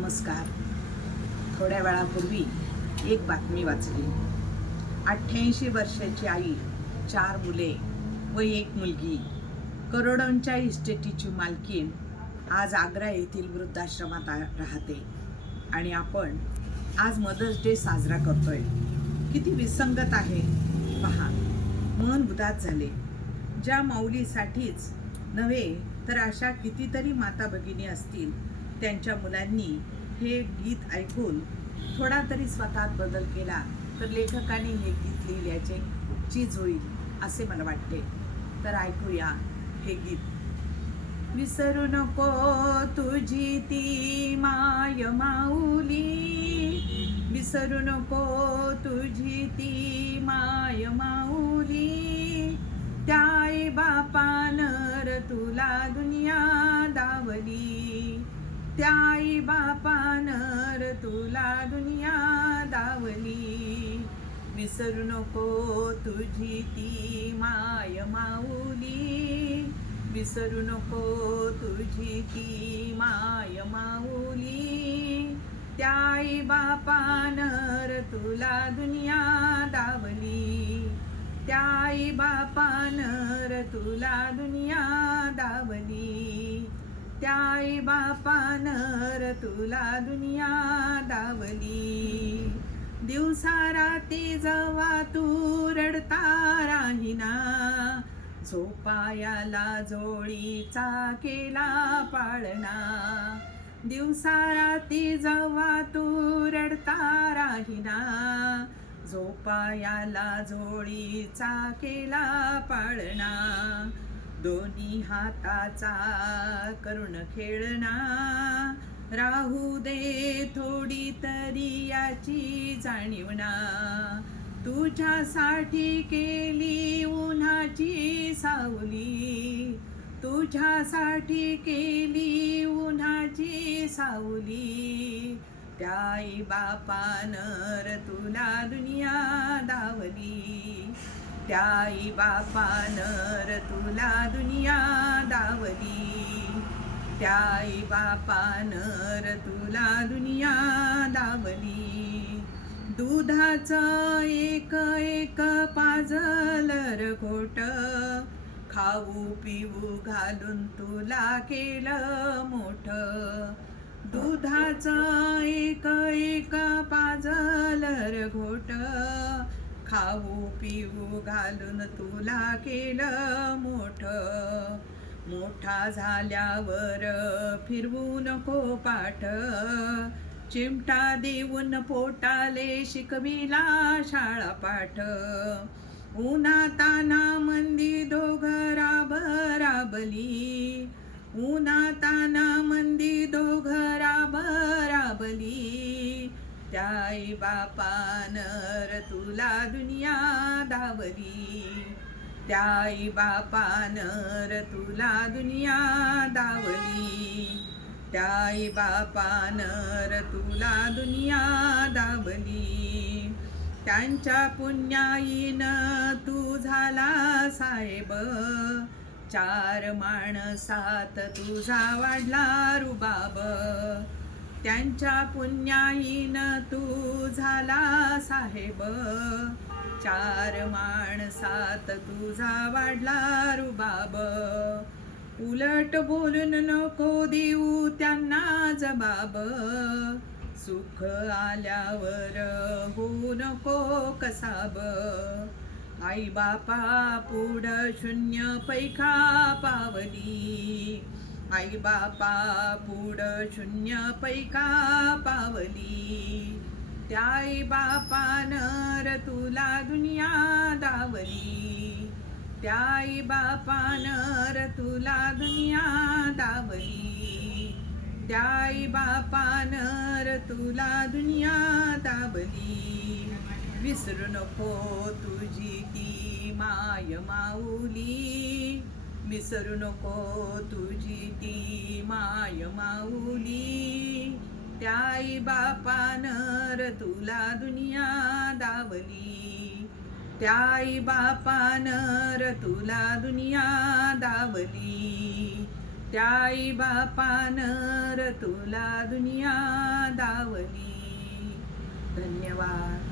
नमस्कार. थोड्या वेळापूर्वी एक बातमी वाचली. 88 वर्षाची आई, 4 मुले व 1 मुलगी, करोडोंच्या इस्टेटीची मालकीण आज आग्रा येथील वृद्धाश्रमात राहते आणि आपण आज मदर्स डे साजरा करतोय. किती विसंगत आहे पहा. मन उदास झाले. ज्या माऊलीसाठीच नव्हे तर अशा कितीतरी माता भगिनी असतील, त्यांच्या मुलांनी हे गीत ऐकून थोडा तरी स्वतःत बदल केला तर लेखकाने हे गीत लिहिल्याचे चीज होईल असे मला वाटते. तर ऐकूया हे गीत. विसरू नको तुझी ती माय माऊली, विसरू नको तुझी ती माय माऊली, त्या आई बापानं तुला दुनिया दावली, त्या आई बापानं तुला दुनिया दावली. विसरू नको तुझी ती माय माऊली, विसरू नको तुझी ती माय माऊली, त्या आई बापानं तुला दुनिया दावली, त्या आई बापानं तुला दुनिया दावली, त्या आई बापानं तुला दुनिया दावली. दिवसा राती जवा तू रडता राहिना, झोपायाला जोळीचा केला पाळणा, दिवसा राती जवा तू रडता राहिना, झोपायाला जोळीचा केला पाळणा, दोन्ही हाताचा करुण खेळणा, राहू दे थोडी तरी याची जाणीवना, तुझ्यासाठी केली उन्हाची सावली, तुझ्यासाठी केली उन्हाची सावली, त्या आई बापानं तुला दुनिया दावली, त्या आई बापानं तुला दुनिया दावली, त्या आई बापानं तुला दुनिया दावली. दुधाचं एक एक पाजलर घोट, खाऊ पिऊ घालून तुला केलं मोठं, दुधाचं एक एक पाजलर घोट, खाऊ पिऊ घालून तुला केलं मोठं, मोठा झाल्यावर फिरवू नको पाठ, चिमटा देऊन पोटाले शिकविला शाळा पाठ, उन्हाताना मंदी दोघं राबली, उन्हाताना मंदी दोघं राबली, त्या आई बापानं तुला दुनिया दावली, त्या आई बापानं तुला दुनिया दावली, त्या आई बापानं तुला दुनिया दावली. त्यांच्या पुण्याईनं तू झाला साहेब, 4 माणसात तुझा वाढला रुबाब, त्यांच्या पुण्याईनं तू झाला साहेब, 4 माणसात तुझा वाढला रुबाब, उलट बोलून नको देऊ त्यांना जबाब, सुख आल्यावर होऊ नको कसाब, आई बापा पुढं शून्य पैका पावली, आई बापा पुढं शून्य पैका पावली, त्या आई बापानं तुला दुनिया दावली, त्या आई बापानं तुला दुनिया दावली, त्या आई बापानं तुला दुनिया दावली. विसरू नको तुझी ती माय माऊली, विसरू नको तुझी ती माय माऊली, त्या आई बापानं तुला दुनिया दावली, त्या आई बापानं तुला दुनिया दावली, त्या आई बापानं तुला दुनिया दावली. धन्यवाद.